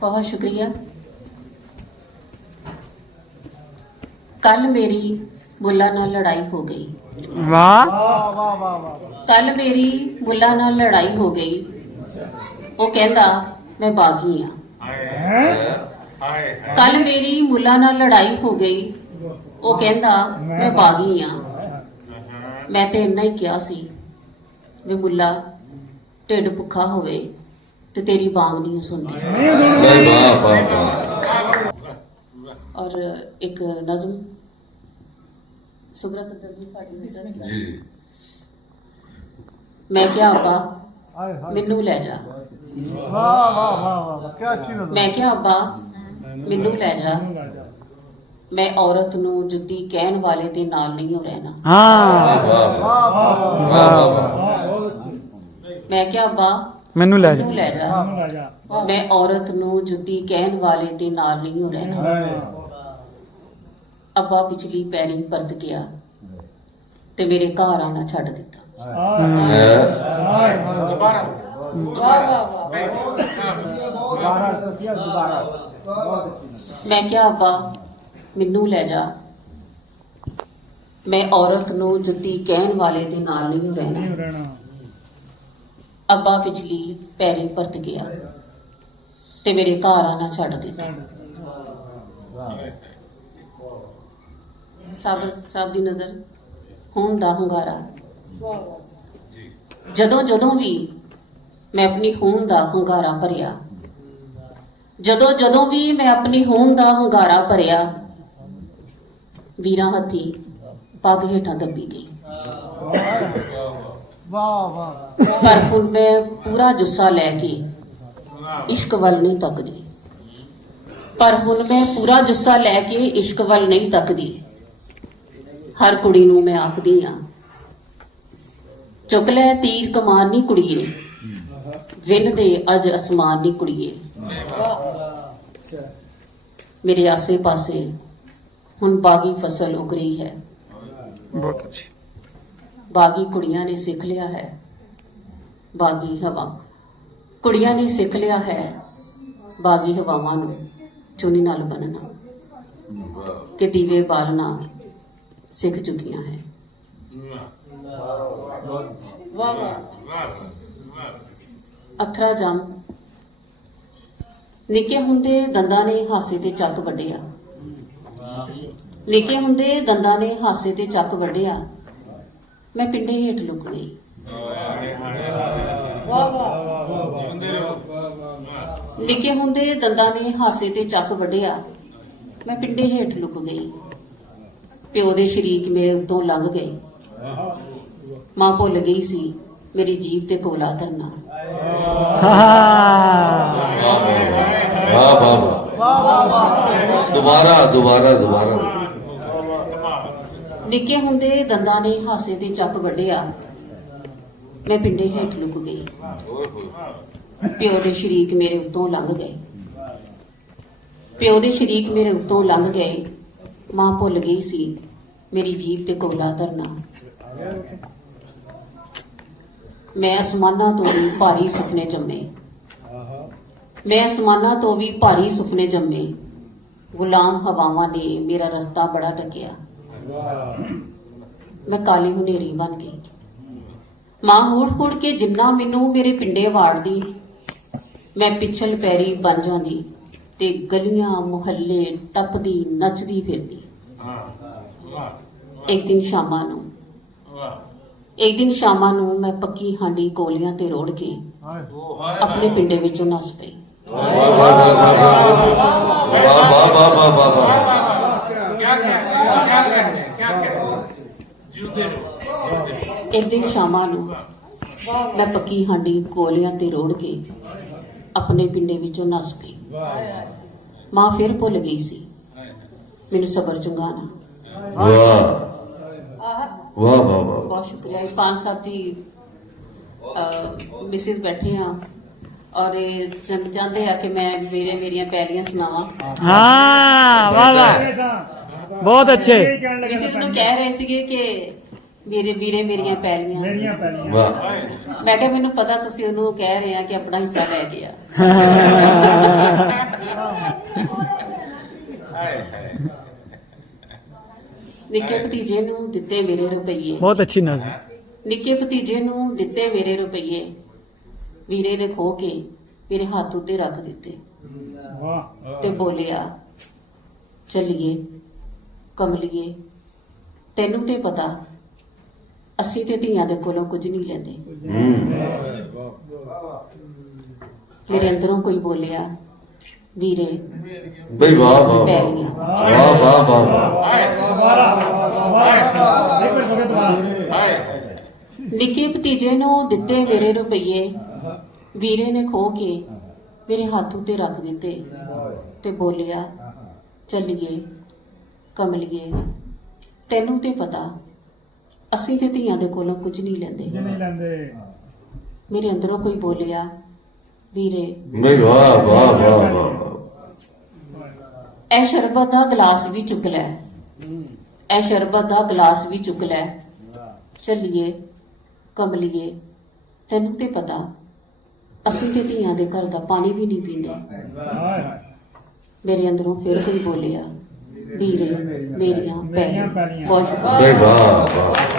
बहुत शुक्रिया। कल मेरी बुल्ला नाल लड़ाई हो गई। वाह कल मेरी बुल्ला नाल लड़ाई हो गई। वो कहंदा मैं बागी हाँ। कल मेरी मुल्ला नाल लड़ाई हो गई। वो कहंदा मैं बागी हाँ। मैं ते इन्ना ही किया सी वे मुल्ला ढिड भुखा होवे ते तेरी बांग नहीं सुनदी। और एक नज़म सुब्रा सदर जी जी। मैं क्या अब्बा मैनू ले जा। मैं क्या अब्बा मैनू ले जा। मैं औरत नू जुत्ती कहन वाले दे नाल नहीं हो रहना। मैं क्या अब्बा मैनू ले जा। मैं औरत नू जुत्ती कहन वाले दे नाल नहीं हो रहना। अब्बा पिछली पैरी परत गया ते मेरे घर आना छड़ दिता। मैं क्या अब्बा मैनू ले जा। मैं औरत नू जुत्ती कहन वाले दे नाल नहीं हो रहना। अब्बा पिछली पैरी परत गया ते मेरे घर आना छड़ दिता। साहब दी नज़र होण दा हुंगारा। जदों जदों भी मैं अपनी होण दा हुंगारा भरिया। जदों जदों भी मैं अपनी होण दा हुंगारा भरिया। वीरां हत्थी पग हेठां दबी गई। पर हुण मैं पूरा जुस्सा लैके इश्क वल नहीं तकदी। पर हुण मैं पूरा जुस्सा लैके इश्क वल नहीं तकदी। हर कुड़ी नूं मैं आखदी हां चुक लै तीर कमान नी कुड़िए। विन दे अज असमान नी कुड़िए। मेरे आसे पासे हुण बागी फसल उग रही है। बहुत अच्छी। बागी कुड़ियां ने सिख लिया है। बागी हवा कुड़ियां ने सिख लिया है। बागी हवावां नूं चुनी नाल बनना कि दीवे बालना सिख चुकियां हैं। अथरा जम निके हुंदे दंदां ने हासे ते चक वड्डिया। निके हुंदे दंदां ने हासे ते चक वड्डिया। मैं पिंडे हेठ लुक गई। निके हुंदे दंदां ने हासे ते चक वड्डिया। मैं पिंडे हेठ लुक गई। प्यो दे शरीक मेरे उतों लंघ गए। मां भुल गई सी मेरी जीभ ते कोला धरना। दोबारा दोबारा दोबारा। निके हुंदे दंदां ने हासे ते चक वड्डिया। मैं पिंडे हेठ लुक गई। प्यो दे शरीक मेरे उतों लंघ गए। प्यो दे शरीक मेरे उतों लंघ गए। मां भुल गई सी मेरी जीभ ते कोला धरना। मैं आसमानां तो भी भारी सुपने जम्मे। मैं आसमानां तो भी भारी सुपने जम्मे। गुलाम हवावां ने मेरा रस्ता बड़ा ढकिया। मैं काली हुनेरी बन गई। मां हुड़ हुड़ के जिन्ना मैनू मेरे पिंडे वाड़दी। मैं पिछल पैरी बन जांदी ते गलियां मुहल्ले टपदी नचदी फिरदी। एक दिन शामां नूं मैं पक्की हांडी कोलियां ते रोड़ के अपने पिंडे विचों नस पई। एक दिन शामां नूं मैं पक्की हांडी कोलियां ते रोड़ के अपने पिंडे विचों नस पई। मां फिर भुल गई सी मैनू सबर चुंगाना। बहुत शुक्रिया। इरफान साहब दी मिसिस बैठे हाँ और चाहते हैं कि मैं मेरिया पैलियां सुनावा। हाँ वाह वाह बहुत अच्छे। मिसिस नूं कह रहे सीगे कि मेरे वीरे मेरिया पैलियां। मैं क्या मैनू पता तुसीं उहनूं कह रहे हैं कि अपना हिस्सा लै गया। ਨਿੱਕੇ ਭਤੀਜੇ ਨੂੰ ਦਿੱਤੇ ਮੇਰੇ ਰੁਪਈਏ बहुत अच्छी नज्म। ਨਿੱਕੇ ਭਤੀਜੇ ਨੂੰ ਦਿੱਤੇ ਮੇਰੇ ਰੁਪਈਏ ਵੀਰੇ ਨੇ ਖੋ ਕੇ ਮੇਰੇ ਹੱਥ ਉੱਤੇ ਰੱਖ ਦਿੱਤੇ ਤੇ ਬੋਲਿਆ ਚੱਲੀਏ ਕਮਲੀਏ ਤੈਨੂੰ ਤੇ ਪਤਾ ਅਸੀਂ ਤੇ ਧੀਆਂ ਦੇ ਕੋਲੋਂ ਕੁਝ ਨਹੀਂ ਲੈਂਦੇ ਮੇਰੇ ਅੰਦਰੋਂ ਕੋਈ ਬੋਲਿਆ ਵੀਰੇ भाई वाह वाह ਪੈਰੀਆਂ वाह वाह वाह ਨਿੱਕੇ ਭਤੀਜੇ ਨੂੰ ਦਿੱਤੇ ਮੇਰੇ ਰੁਪਈਏ ਵੀਰੇ ਨੇ ਖੋ ਕੇ ਮੇਰੇ ਹੱਥ ਉੱਤੇ ਰੱਖ ਦਿੱਤੇ ਤੇ ਬੋਲਿਆ ਚੱਲੀਏ ਕਮਲੀਏ ਤੈਨੂੰ ਤੇ ਪਤਾ ਅਸੀਂ ਤੇ ਧੀਆਂ ਦੇ ਕੋਲੋਂ ਕੁਝ ਨਹੀਂ ਲੈਂਦੇ ਮੇਰੇ ਅੰਦਰੋਂ ਕੋਈ ਬੋਲਿਆ ਵੀਰੇ भाई वाह वाह वाह वाह ਇਹ ਸ਼ਰਬਤ ਦਾ ਗਲਾਸ ਵੀ ਚੁੱਕ ਲੈ ਇਹ ਸ਼ਰਬਤ ਦਾ ਗਲਾਸ ਵੀ ਚੁੱਕ ਲੈ ਚੱਲੀਏ ਕਮਲੀਏ ਤੈਨੂੰ ਤੇ ਪਤਾ ਅਸੀਂ ਤੇ ਧੀਆਂ ਦੇ ਘਰ ਦਾ ਪਾਣੀ ਵੀ ਨਹੀਂ ਪੀਂਦੇ ਮੇਰੇ ਅੰਦਰੋਂ ਫਿਰ ਕੋਈ ਬੋਲਿਆ ਵੀਰੇ ਮੇਰੀਆਂ ਪੈਰੀਆਂ ਬਹੁਤ ਸ਼ੁਕਰ भाई वाह वाह